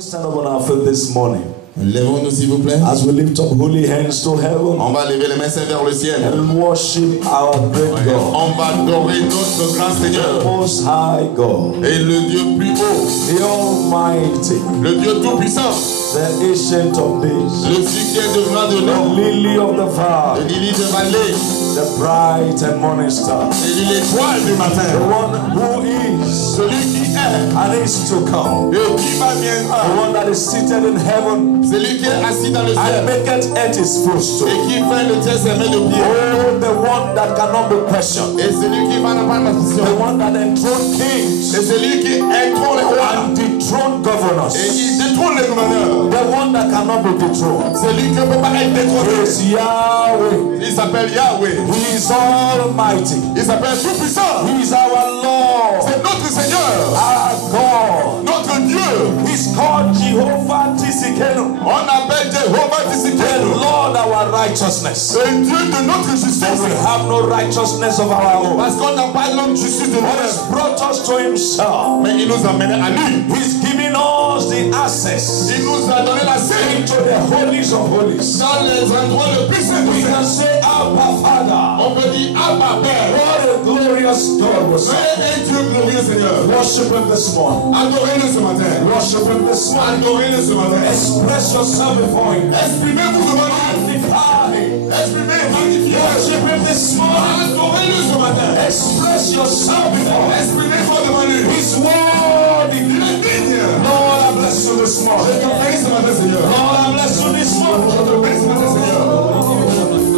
we stand up on our feet this morning? Lèvons-nous s'il vous plaît. As we lift up holy hands to heaven. On va lever les mains saintes vers le ciel. And worship our great God. On va adorer notre grand Seigneur. The most high God. Et le Dieu plus haut. The Almighty. Le Dieu tout-puissant. The Ancient of Days. Le celui qui est devant de The nous. Lily of the Valley. Le lily de vallée. The bright and morning star. Et l'étoile du matin. The one who is. Celui qui est. And is to come. Et qui va viendra. The one that is seated in heaven. Celui qui est assis dans le ciel. And maketh earth his footstool. Et qui fait le ciel ses mains de pied. Oh, the one that cannot be questioned. Et celui qui va n'avoir pas de question. The one that enthroned kings. Et celui qui entrône les rois. And dethroned governors. Et qui détrône les gouverneurs. The one that cannot be dethroned. Celui qui ne peut pas être détrôné. Is Yahweh. Il s'appelle Yahweh. He is almighty. Il s'appelle tout-puissant. He is our Lord. C'est notre Seigneur. Our God. Notre Dieu. He's called Jehovah Tsidkenu. On appelle Jéhovah The Tsidkenu. Lord our righteousness. C'est Dieu de notre And justice. we have no righteousness of our own. Parce qu'on n'a pas notre justice de He nous. has brought us to himself. Mais il nous a menés à lui. He's given us the access Il nous a donné la scène into the holies of holies. dans les endroits les plus We can saints. say, Abba Father. On peut dire Abba Père. What a glorious God was. Et Dieu glorieux Seigneur. Worship him this morning. Adorez-le ce matin. Worship him this morning. Adorez-le ce matin. Express yourself before him. Exprimez-vous devant lui. Magnify him. Exprimez, magnifiez. Worship him this morning. Adorez-le ce matin. Express yourself before him. Exprimez-vous devant lui. He's worthy. Il est digne. Lord, I bless you this Je morning. te bénis ce matin, Seigneur. Lord, I bless you this morning. Je te bénis ce matin, Seigneur.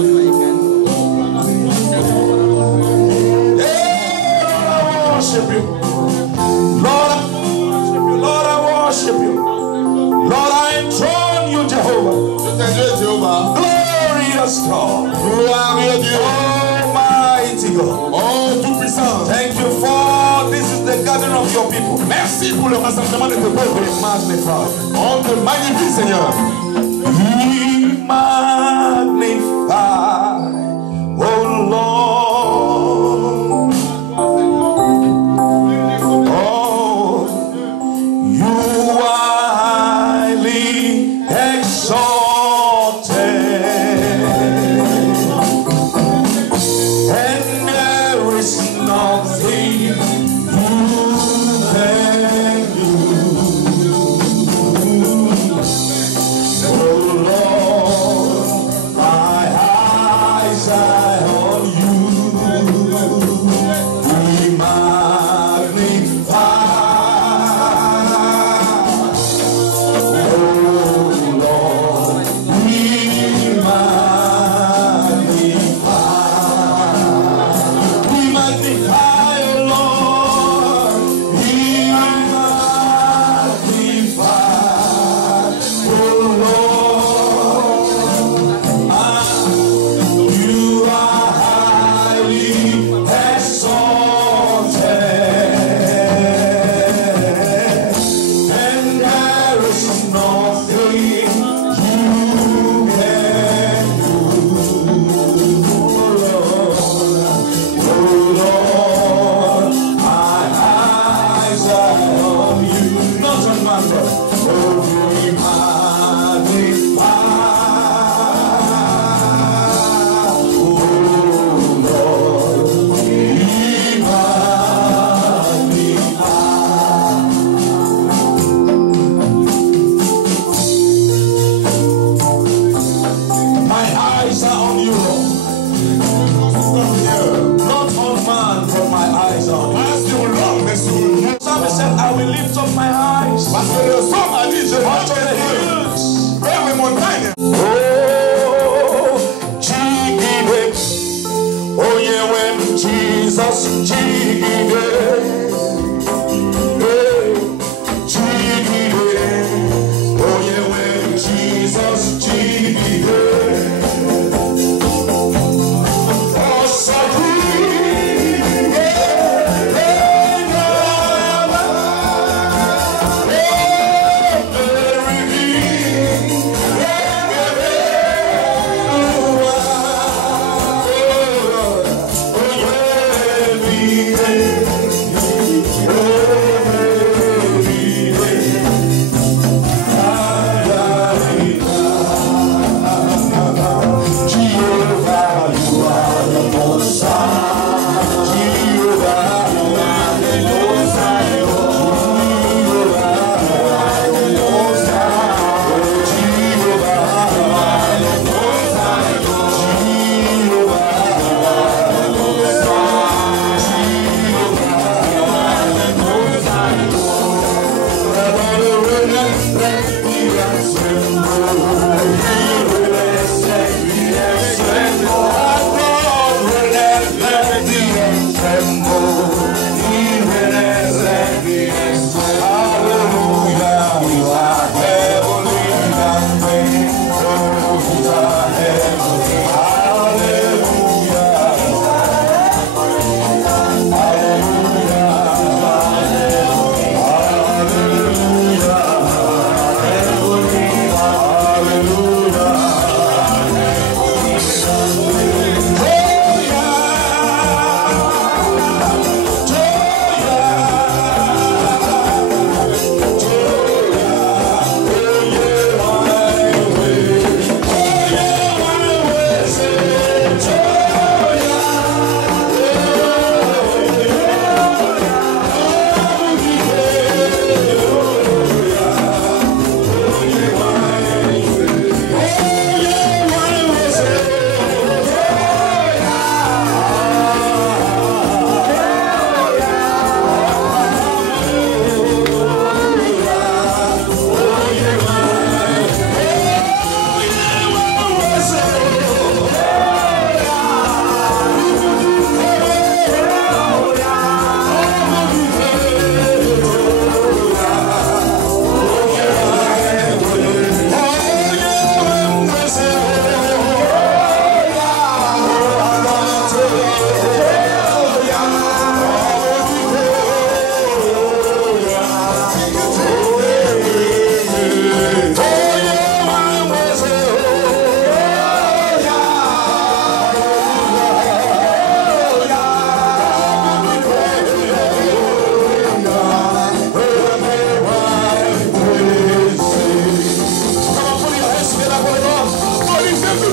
Hey, Lord, I worship you. Lord, I worship you. Lord, I worship you. Lord, I enthrone you, Jehovah. Je t'adore, Jéhovah. Glorious God. Glorieux Dieu. Almighty God. Oh, tout-puissant. Thank you for this is the gathering of your people. Merci pour le rassemblement de tes peuples. Be magnified. On te magnifie, Seigneur. Be magnified, oh Lord. Oh, you are highly exalted, and there is nothing you can do. Oh Lord, my eyes are on you. Be magnified. Oh Lord, be magnified. Be magnified, oh Lord. Be magnified, oh Lord. You are highly exalted, and there is nothing you can do. Oh Lord, my eyes are on you, not on man, but oh, be magnified. Oh Lord, be magnified. My eyes are on you, Lord. Not on man, but my eyes are on you. Pas sur l'homme, mais sur lui. Psalmist said, I will lift up my eyes Parce que le somme a dit, je unto vais the te hills. vers les montagnes. Oh, Jigide. Oh, yeah, when Jesus Jigide. Hey, Jigide. Oh, yeah, when Jesus Jigide. Oh, Sakri. Yeah, yeah, yeah.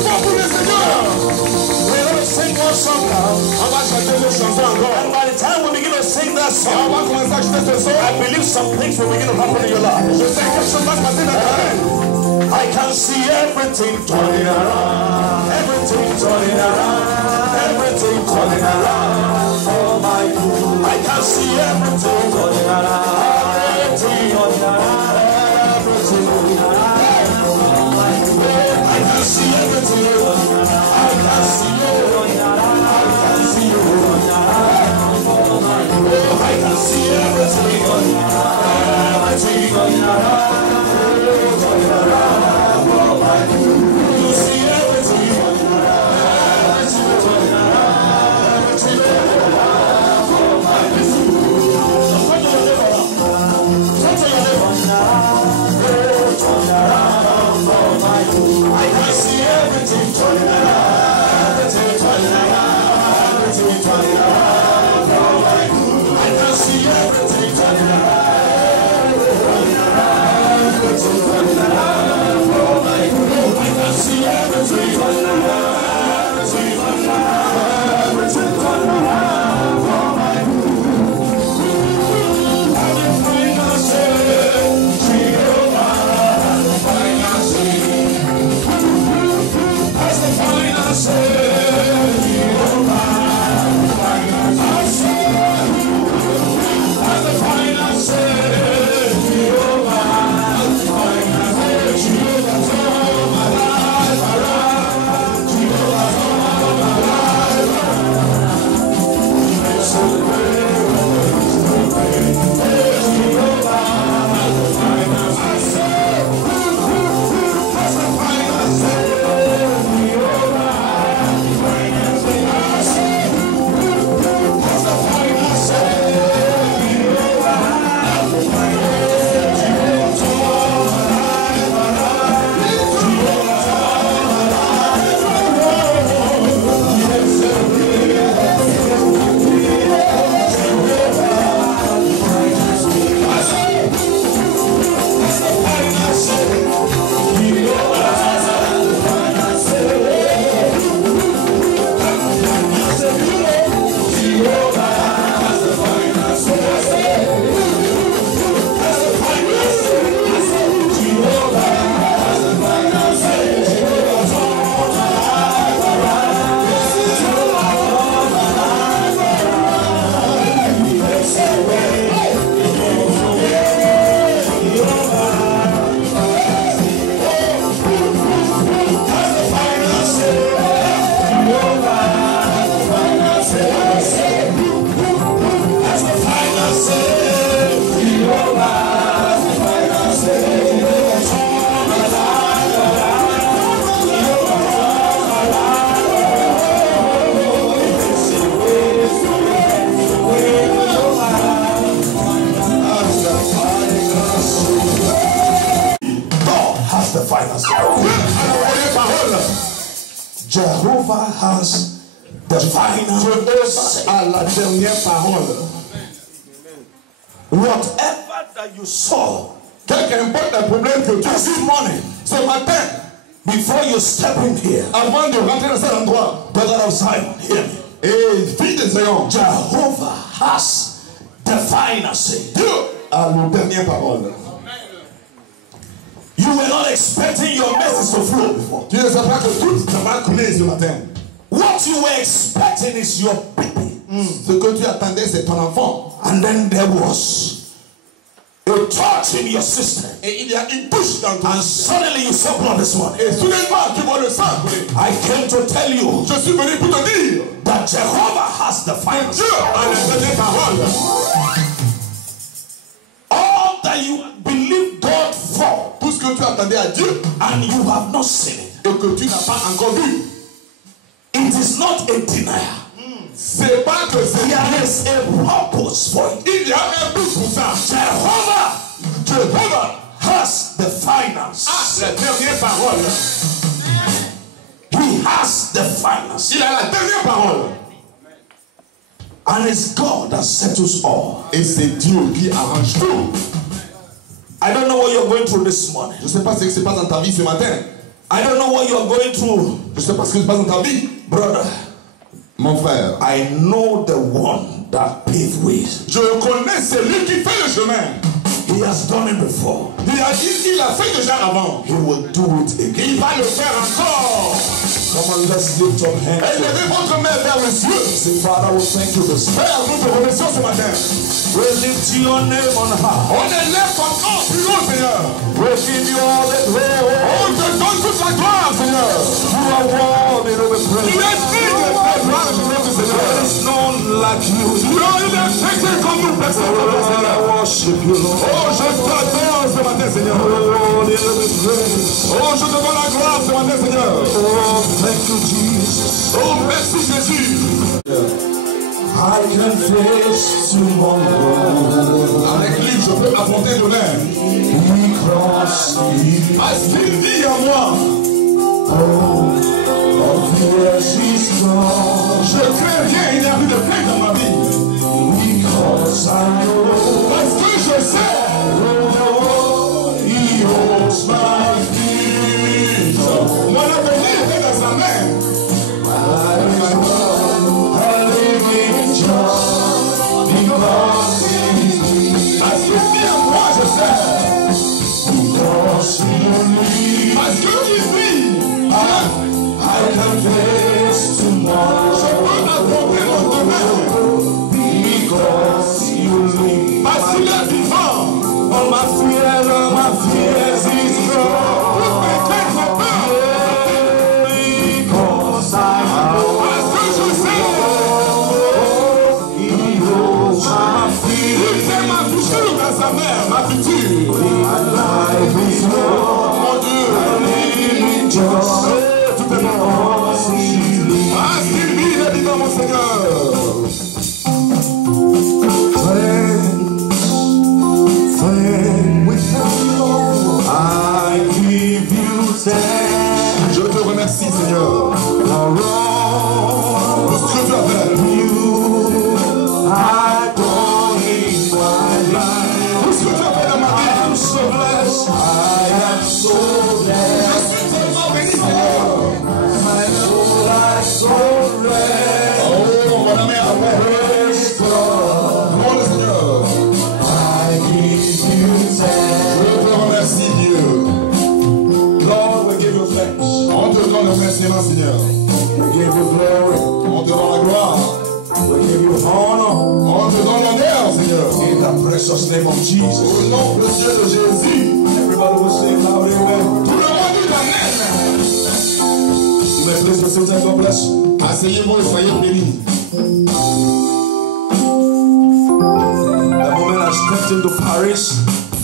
fort pour le Seigneur. We're going to sing one song now. On va chanter une chanson encore. And by the time we begin to sing that Et on song, va commencer à chanter ce son. I believe some things will begin to happen in your life. Je sais que quelque chose va se passer dans ta vie. I can see everything turning around. Everything turning around. Everything turning around. Oh my God. I can see everything turning around. Everything turning around. Everything turning around. Oh my God. I can see everything turning around. I can see it turning around. I can see it turning around. Oh my God. I can see everything turning around. Everything turning around. Turning around. You see everything turning around. Everything turning around. Everything turning around. Oh my God. Turn to your neighbor. Turn to your neighbor. Turn around. Oh my God. I can see everything turning around. Everything turning around. Everything turning around. Oh my God. I can see everything turning around. Everything turning around. Oh my God. I can see everything turning around. Everything turning around. Everything turning around. Oh my God. And the final say, Jehovah, and the final say, as the final say, Jehovah, and the final say, as the final say, Jehovah, and the final say, Jehovah, turn my life around. Jehovah, turn my life around. It's so great, it's so great. Jehovah, and the final say, as the final say, Jehovah, and the final say, as the final say, Jehovah, and the final say, Jehovah, turn my life around. Jehovah, turn my life around. Yes, the final say. Jehovah has the final say. À la dernière parole. Whatever that you saw, Quel qu'importe le problème que tu as this morning, ce matin, before you step in here, avant de rentrer dans cet endroit, brother of Zion, hear me. et fille de Zion, Jehovah has the final say. Dieu a la dernière parole. You were not expecting your message to flow before. Tu ne sais pas que tout ça va couler ce matin. What you were expecting is your baby. Ce que tu attendais, c'est ton enfant. And then there was a touch in your system. Et il y a une touche dans ton And suddenly you saw blood this morning. Et soudainement, tu vois le sang couler. I came to tell you Je suis venu pour te dire that Jehovah has the que final Dieu say. a la dernière parole. All that you believe God for Tout ce que tu attendais à Dieu and you have not seen it. et que tu n'as pas encore vu, It is not a denial. c'est pas que c'est. There is a purpose for it. Il y a un but pour ça. Jehovah has the finance. Ah, la dernière parole. He has the finance. Il a la dernière parole. And it's God that settles all. Et c'est Dieu qui arrange tout. I don't know what you're going through this morning. Je ne sais pas ce qui se passe dans ta vie ce matin. I don't know what you are going through. Je sais pas ce qui se passe dans ta vie. Brother, Mon frère, I know the one that paved ways. je connais celui qui fait le chemin. He has done it before. Il l'a fait déjà avant. He will do it again. Il va le faire encore. Come on, let's lift up hands. Élevez votre main vers les cieux. Say, Father, we thank you this morning. Père, nous te remercions ce matin. We lift your name on high. On élève ton nom plus haut, Seigneur. We give you all the glory. On te donne toute la gloire, Seigneur. You are worthy to be Tu praised. es digne de la gloire de notre Seigneur. There is none like you. Il est chrétien comme nous, personne comme toi, Seigneur. I worship you, Lord. Oh, je t'adore ce matin, Seigneur. Worthy to be praised. Oh, je te donne la gloire ce matin, Seigneur. Oh, thank you, Jesus. Oh, merci, Jésus. I can face tomorrow Avec lui, je peux affronter demain. because he Parce qu'il dit en moi, of years is gone. je crains rien, il n'y a plus de plainte dans ma vie. Because I know Parce que je sais, he holds my future. mon avenir est dans sa main. I live in joy because he Parce qu'il dit en moi, je sais. because he lives. Parce qu'il dit, I can face tomorrow je peux affronter mon demain. because you live. Parce qu'il est vivant. All my fears is gone. Toutes mes craintes sont peur. Because I know Parce que je sais, he holds my fear. il tient ma future dans sa main, ma future. My life is long. Mon Dieu, In joy tout est bon. because he lives. Parce qu'il vit, il est vivant, mon Seigneur. I give you thanks Je te remercie, Seigneur. for all Pour ce que tu as fait. I don't need my life. Pour ce que tu as fait dans ma vie. I'm so blessed. I am so blessed. Je suis tellement béni, Seigneur. My soul I surrender. Oh, voilà mes amours. Praise God. Gloire au Seigneur. I give you thanks. Je te remercie, Dieu. Lord, we give you thanks. On te donne le remerciement, Seigneur. We give you glory. On te donne la gloire. We give you honor. On te donne l'honneur, Seigneur. In the precious name of Jesus. Au nom précieux de Jésus. Everybody will say loud amen. Tout le monde dit Amen. You may place your seats and God bless you. Asseyez-vous et soyez bénis. The moment I stepped into Paris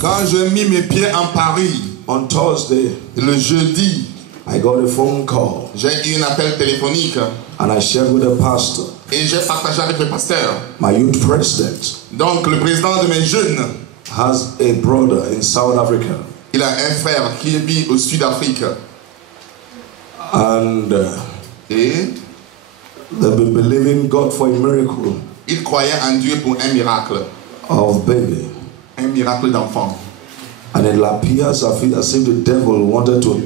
Quand j'ai mis mes pieds en Paris, on Thursday, le jeudi, I got a phone call j'ai eu un appel téléphonique and I shared with the pastor, et j'ai partagé avec le pasteur. my youth president Donc, le président de mes jeunes, has a brother in South Africa, il a un frère qui vit au Sud-Afrique. and Et they've been believing God for a miracle il croyait en Dieu pour un miracle d'enfant. And it appears as if the devil wanted to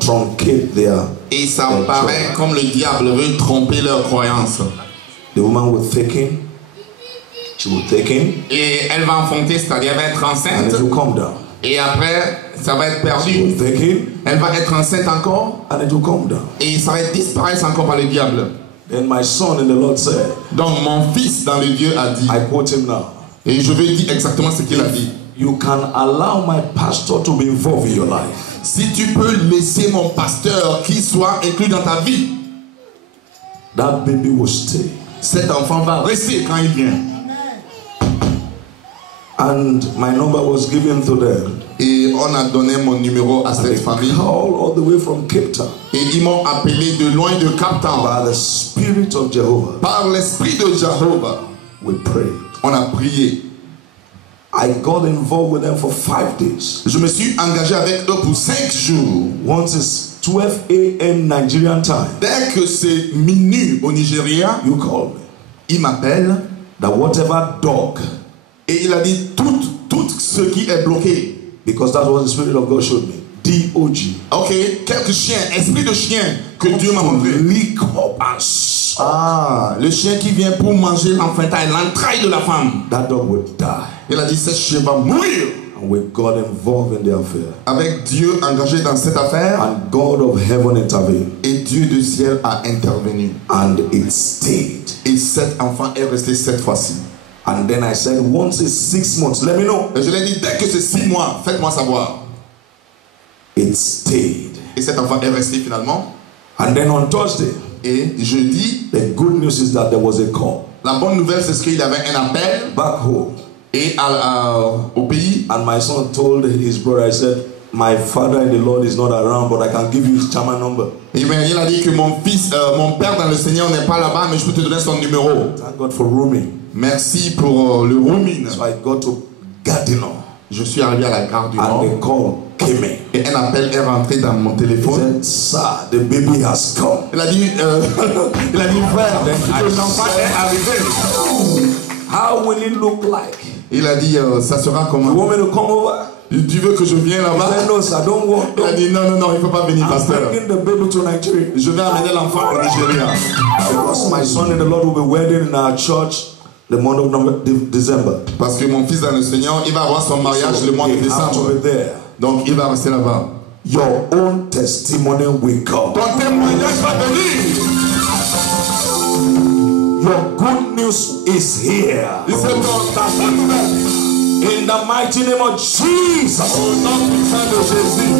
truncate their. Et ça paraît comme le diable veut tromper leur croyance. The woman was taken. She was taken. Et elle va enfanter, c'est-à-dire elle va être And enceinte. it will come down. Et après, ça va être She perdu. was taken. Elle va être enceinte encore. And it will come down. Et ça va disparaître encore par le diable. Then my son in the Lord said, Donc mon fils dans le Dieu a dit, I quote him now, et je vais dire exactement ce qu'il a dit. you can allow my pastor to be involved in your life. Si tu peux laisser mon pasteur qui soit inclus dans ta vie, That baby will stay. cet enfant va rester quand il vient. And my number was given to them. Et on a donné mon numéro à cette famille. Called all the way from Cape Town Et ils m'ont appelé de loin de Cap Town. by the Spirit of Jehovah. Par l'esprit de Jéhovah, We prayed. on a prié. I got involved with them for 5 days. Je me suis engagé avec eux pour 5 jours. Once it's 12 a.m. Nigerian time, Dès que c'est minuit au Nigeria, you call me. il m'appelle That whatever dog, et il a dit tout ce qui est bloqué. because that's what the Spirit of God showed me. D-O-G. Ok, quelques chiens, esprit de chien que Dieu m'a montré. Lick up and suck. Ah, le chien qui vient pour manger l'enfantail, l'entraille de la femme. That dog will die. Il a dit, ce chien va mourir. And with God involved in the affair. Avec Dieu engagé dans cette affaire. And God of heaven intervened. Et Dieu du ciel a intervenu. And it stayed. Et cet enfant est resté cette fois-ci. And then I said, once it's 6 months, let me know. Et je lui ai dit, dès que c'est 6 mois, faites-moi savoir. It stayed. Et cet enfant est resté finalement. And then on Thursday, et jeudi, the good news is that there was a call. La bonne nouvelle, c'est qu'il y avait un appel. Back home. Et au pays. And my son told his brother, I said, my father in the Lord is not around, but I can give you his chairman number. Et il a dit que mon père dans le Seigneur n'est pas là-bas, mais je peux te donner son numéro. Thank God for rooming. Merci pour le roaming. So I got to Gardiner. Je suis arrivé à la gare du Nord. And the call came in. Et un appel est rentré dans mon téléphone. He said, sir, the baby has come. Il a dit, frère, l'enfant est arrivé. How will it look like? Il a dit, ça sera comment? You want me to come over? Tu veux que je vienne là-bas? He said, no, sir, don't want. Il a dit, non, il ne faut pas venir, pasteur. I'm bringing the baby to Nigeria. Je vais amener l'enfant au Nigeria. Because my son in the Lord will be wedding in our church the month of December. Parce que mon fils dans le Seigneur, il va avoir son mariage le mois de décembre. Donc il va rester là-bas. Your own testimony will come. Ton témoignage va venir. Your good news is here. In the mighty name of Jesus. Au nom puissant de Jésus.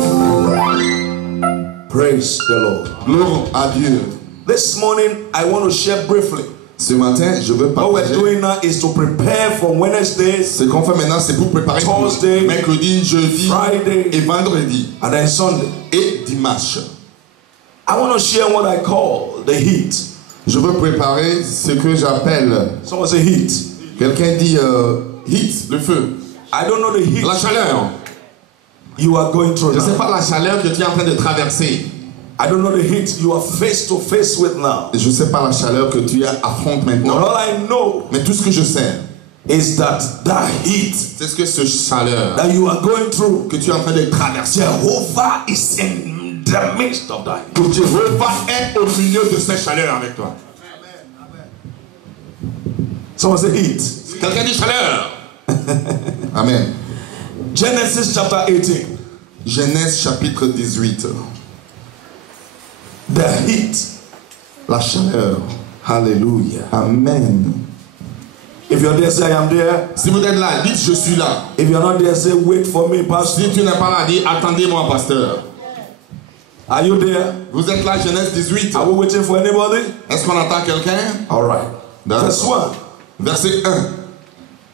Praise the Lord. Gloire à Dieu. This morning I want to share briefly. Ce matin, je veux partager. What we're doing now is to prepare for Wednesday. Ce qu'on fait maintenant, c'est pour préparer Thursday, mercredi, jeudi, Friday, et vendredi, and then Sunday, et dimanche. I want to share what I call the heat. Je veux préparer ce que j'appelle. Someone say heat. Quelqu'un dit heat, le feu. I don't know the heat. La chaleur. You are going through. Je ne sais pas la chaleur que tu es en train de traverser. I don't know the heat you are face to face with now. Je ne sais pas la chaleur que tu affrontes maintenant. But all I know, mais tout ce que je sais, is that heat, c'est ce que ce chaleur that you are going through, que tu es en train de traverser. Jehovah is in the midst of that. Que Jehovah est au milieu de cette chaleur avec toi. Someone say heat. Quelqu'un dit chaleur. Amen. Genesis chapter 18. Genèse chapitre 18. The heat. La chaleur. Hallelujah. Amen. If you're there, say I am there. Si vous êtes là, dites je suis là. If you're not there, say wait for me, pastor. Si tu n'es pas là, dis attendez-moi, pasteur. Are you there? Vous êtes là, Genèse 18. Are we waiting for anybody? Est-ce qu'on attend quelqu'un? All right. Verse 1. Verset 1.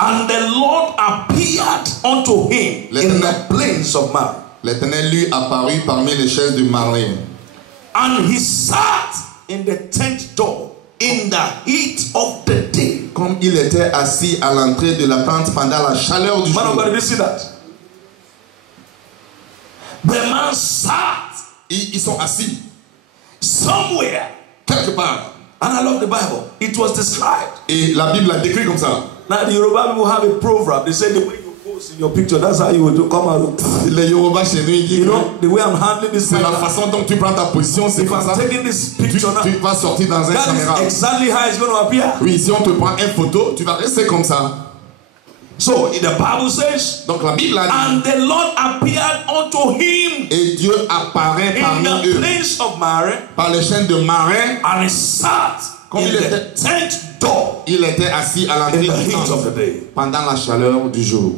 And the Lord appeared unto him in the plains of Mar. L'Éternel lui apparut parmi les chaises du Marlin. And he sat in the tent door in the heat of the day. Comme il était assis à l'entrée de la tente pendant la chaleur du jour. Man of God, did you see that? The man sat. Ils sont assis. Somewhere. Quelque part. And I love the Bible. It was described. Et la Bible l'a décrit comme ça. Now the Yoruba people have a proverb. They say the way you pose in your picture, that's how you will come out. Les Yoruba chez nous, ils disent, You know, the way I'm handling this. C'est la façon dont tu prends ta position, c'est If comme I'm ça. taking this picture now, Tu vas sortir dans un that caméra. is exactly how it's going to appear. Oui, si on te prend une photo, tu vas rester comme ça. So the Bible says, Donc la Bible a dit, and the Lord appeared unto him et Dieu apparaît in parmi the eux place of Mary, par les chaînes de Marin. and he sat Comme in il the était- tent door Il était assis à in l'entrée the du heat of the temple day. pendant la chaleur du jour.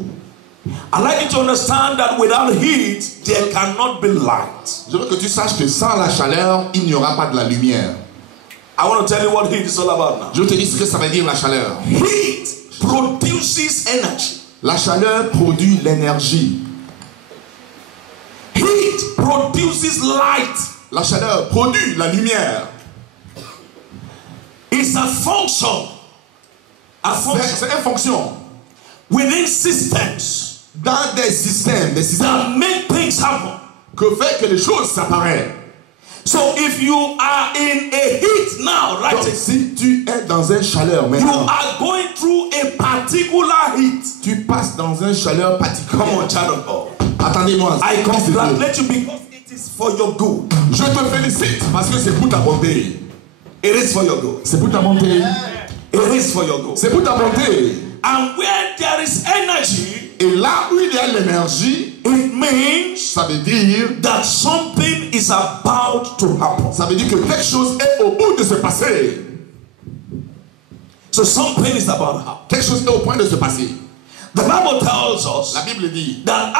I'd like you to understand that without heat, there cannot be light. Je veux que tu saches que sans la chaleur, il n'y aura pas de la lumière. I want to tell you what heat is all about now. Je te dis ce que ça veut dire la chaleur. Heat produces energy. La chaleur produit l'énergie. Heat produces light. La chaleur produit la lumière. It's a function. A function C'est une fonction. within systems Dans des systèmes that make things happen. que fait que les choses s'apparaissent. So if you are in a heat now, right? Donc, si tu es dans une chaleur You maintenant, are going through a particular heat. tu passes dans une chaleur Come particulière. on, child of God. Attendez-moi. I congratulate you because it is for your good. Je te félicite parce que c'est pour ta bonté. It is for your good. C'est pour ta bonté. It is for your good. C'est pour ta bonté. And where there is energy, Et là où il y a l'énergie, it means ça veut dire that something is about to happen. Ça veut dire que quelque chose est au bout de se passer. So something is about to happen. Quelque chose est au point de se passer. The Bible tells us La Bible dit that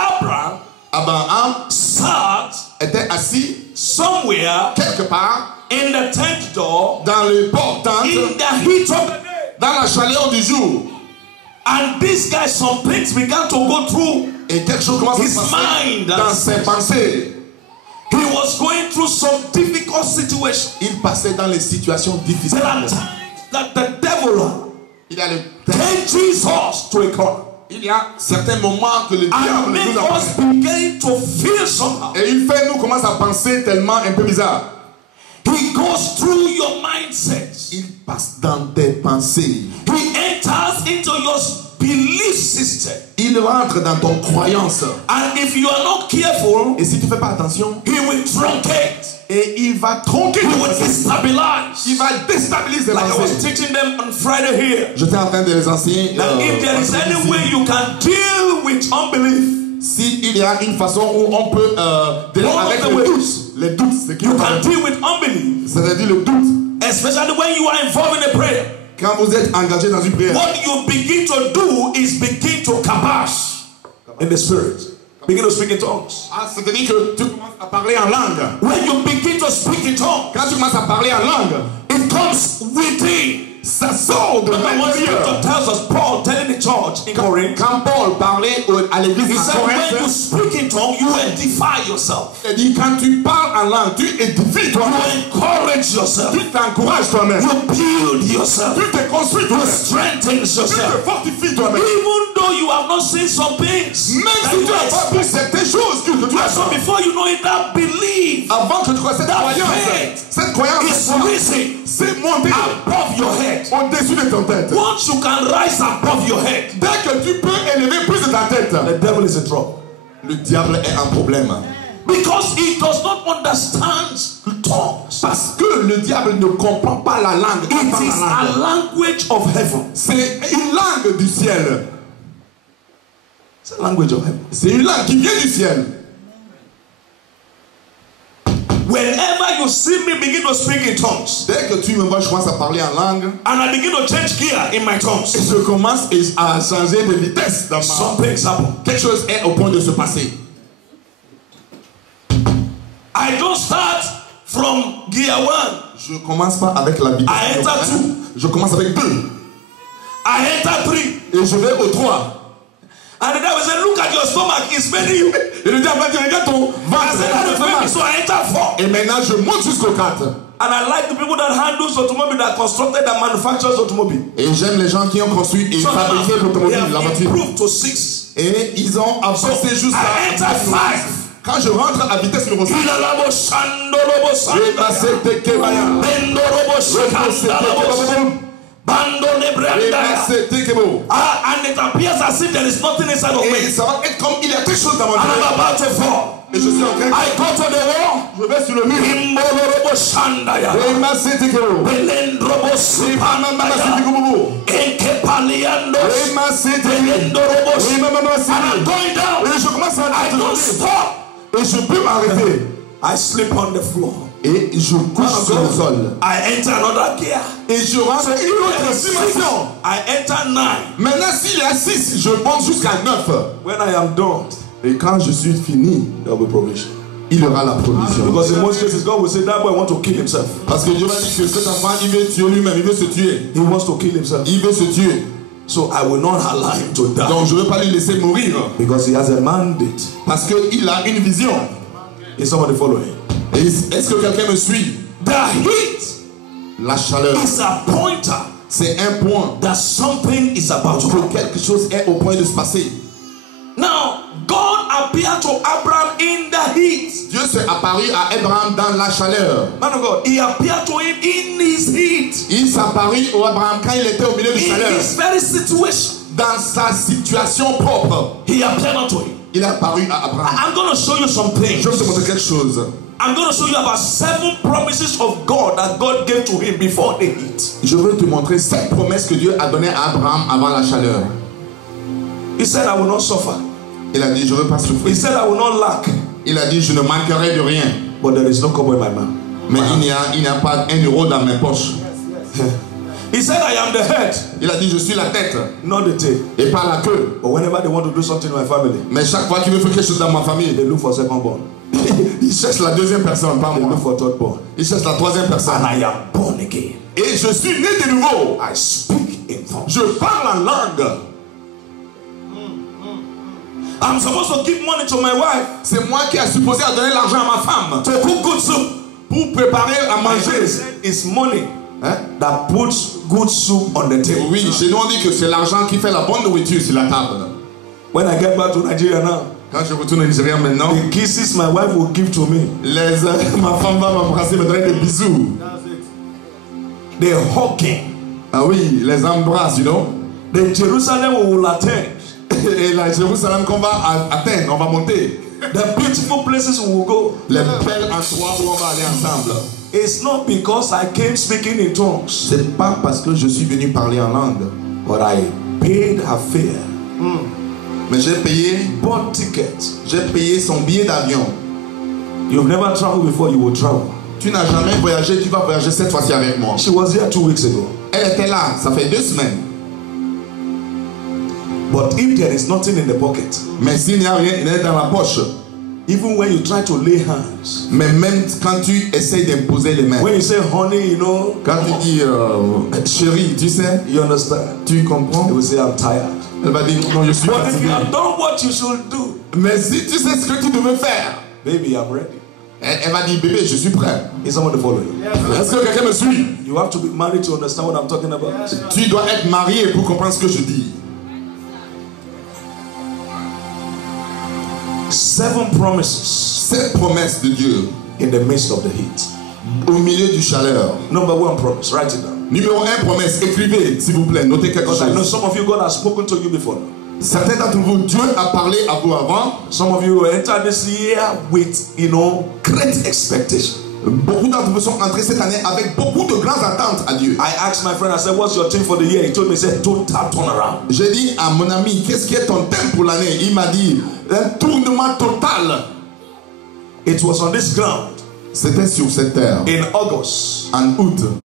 Abraham sat était assis somewhere quelque part in the tent door dans le porte-tente in the heat of the day. dans la chaleur du jour. And this guy, some things began to go through Et quelque chose commence his à se passer mind. dans ses pensées. He was going through some difficult situations. Il passait dans les situations difficiles. There are times that the devil Il y a le take Jesus to a corner Il y a certains moments que le and diable make nous us appelle. begin to feel somehow. Et il fait nous commence à penser tellement un peu bizarre. He goes through your mindsets. Il passe dans tes pensées. He enters into your belief system. Il rentre dans ton croyance. And if you are not careful, Et si tu ne fais pas attention, he will truncate. et il va tronquer. He will destabilize. Il va déstabiliser Like I was pensées. teaching them on Friday here. J'étais en train de les enseigner. That if there is any way you can deal with unbelief, S'il y a une façon où on peut dealer avec les doutes, c'est qu'il you can deal with unbelief, c'est-à-dire le doute. especially when you are involved in a prayer. Quand vous êtes engagé dans une prière, What you begin to do is begin to kabash in the spirit. Begin to speak in tongues. c'est-à-dire que tu commences à parler en langue. When you begin to speak in tongues, Quand tu commences à parler en langue, it comes within. ça sort de Remember what l'intérieur. scripture tells us, Paul telling the church in Corinth, Quand Paul parlait à l'église he à said, when you Corinthe, speak in tongues, you edify yourself. il dit quand tu parles en langue, tu édifies You toi-même. encourage yourself. Tu t'encourages toi-même. You build yourself. Tu te construis You toi-même. strengthen Tu yourself. te fortifies toi-même. Even though you have not seen some things, Même si tu n'as pas vu certaines choses que tu as so fait, before you know it, that belief avant que tu crois cette That croyance, faith cette croyance is risen c'est monté above your head. au-dessus de ton tête. Once you can rise above your head, Dès que tu peux élever plus de ta tête, the devil is in trouble. le diable est un problème. Because he does not understand tongues. Parce que le diable ne comprend pas la langue. It is a language of heaven. C'est une langue du ciel. It's a language of heaven. C'est une langue qui vient du ciel. Whenever you see me begin to speak in tongues, Dès que tu me vois, je commence à parler en langue. and I begin to change gear in my tongues, Et je commence à changer de vitesse dans ma... something's happen. Quelque chose est au point de se passer. I don't start from gear 1. Je commence pas avec la vitesse. I enter 2. Je commence avec 2. I enter 3. Et je vais au 3. And the devil said, look at your stomach, it's many you. Et le diable va dire, regarde ton I ventre. said, that is many. So I enter 4. Et maintenant, je monte jusqu'au 4. And I like the people that handles automobile, that constructed and manufactures automobile. Et j'aime les gens qui ont construit et So fabriqué they l'automobile, la have voiture. improved to 6. Et ils ont avancé So jusqu'à... I enter 5. Quand je rentre à vitesse numéro 5, Ilalabo shandolobo sanda. Bendorobo shakandalobo. Bando lebrandaya. And it appears as if there is nothing inside of et me. ça va être comme il y a quelque chose dans mon And I'm cœur. about to fall. Et je suis en train de... I go to the wall. Je vais sur le mur. Imbolorobo shandaya. Belendrobo sipandaya. Enkepaliando. Belendorobo. And I'm going down. Et je commence à... I don't stop. Et je peux m'arrêter. I sleep on the floor. Et je couche sur le sol. I enter another gear. Et je rentre une autre dimension. I enter 9. Maintenant, s'il y a 6, je monte jusqu'à 9. When I am done, Et quand je suis fini, there will be provision. il y aura la provision. Because in most cases, God will say that boy wants to kill himself. Parce que Dieu va dire que cet enfant, il veut tuer lui-même, il veut se tuer. He wants to kill himself. Il veut se tuer. So I will not allow him to die. Donc je ne veux pas lui laisser mourir. Because he has a mandate. Parce qu'il a une vision. Is somebody following? Et est-ce que quelqu'un me suit? The heat La chaleur, is a pointer c'est un point that something is about to que happen. quelque chose est au point de se passer. Now, God appeared to Abraham in the heat. Dieu s'est apparu à Abraham dans la chaleur. Man of God, he appeared to him in his heat. Il s'est apparu à Abraham quand il était au milieu de In chaleur. his very situation, Dans sa situation propre. he appeared unto him. il est apparu à Abraham. I'm going to show you some things. Je vais te montrer quelque chose. I'm going to show you about 7 promises of God that God gave to him before the heat. Je veux te montrer 7 promesses que Dieu a données à Abraham avant la chaleur. He said, I will not suffer. Il a dit, je ne veux pas souffrir. He said, I will not lack. Il a dit, je ne manquerai de rien. But there is no kobo in my mouth. Mais il n'y a pas un euro dans mes poches. He said, I am the head. Il a dit, je suis la tête Not the tail. et pas la queue. But whenever they want to do something in my family, Mais chaque fois qu'il veut faire quelque chose dans ma famille, they look for second born. il cherche la deuxième personne, pas They moi. look for third born. Il cherche la troisième personne. And I am born again. Et je suis né de nouveau. I speak in tongues. Je parle en langue. I'm supposed to give money to my wife C'est moi qui ai supposé à donner l'argent à ma femme to cook good soup. pour préparer à manger. It's money Hein? that puts good soup on the table. Oui, chez nous on dit que c'est l'argent qui fait la bonne nourriture sur la table. When I get back to Nigeria now, Quand je retourne au Nigeria maintenant, the kisses my wife will give to me, ma femme va m'embrasser, me donner des bisous. the hugging, Ah oui, les embrasses, you know. the Jerusalem we will attend, Et la Jérusalem qu'on va atteindre, on va monter. the beautiful places we will go. Les belles endroits où on va aller ensemble. It's not because I came speaking in tongues, C'est pas parce que je suis venu parler en langue, but I paid her fare, mais j'ai bought tickets. payé son billet d'avion. You've never traveled before, you will travel. Tu n'as jamais voyagé, tu vas voyager cette fois-ci avec moi. She was here 2 weeks ago. Elle était là, ça fait 2 semaines. But if there is nothing in the pocket, Mais s'il n'y a rien dans la poche, even when you try to lay hands, mais même quand tu essayes d'imposer les mains, when you say honey, you know, quand tu dis chérie, tu sais, you understand? tu comprends? They will say, I'm tired. Elle va dire non, je suis But if you fatigué. have done what you should do, Mais si tu sais ce que tu devais faire, baby, I'm ready. elle va dire bébé, je suis prêt. Is someone to follow you? Est-ce que quelqu'un me suit? You have to be married to understand what I'm talking about. Tu dois être marié pour comprendre ce que je dis. 7 promises 7 promesses de Dieu in the midst of the heat. au milieu du chaleur. Number 1 promise, write it down. Numéro 1 promesse, écrivez s'il vous plaît, notez quelque Because I know chose. some of you, God has spoken to you before. Certains d'entre vous, Dieu a parlé à vous avant. Some of you entered this year with, great expectation. Beaucoup d'entre vous sont entrés cette année avec beaucoup de grandes attentes à Dieu. I asked my friend, I said, what's your theme for the year? He told me, he said, total turnaround. J'ai dit à mon ami, qu'est-ce qui est ton thème pour l'année? Il m'a dit, un tournement total. It was on this ground C'était sur cette terre, in August. en août.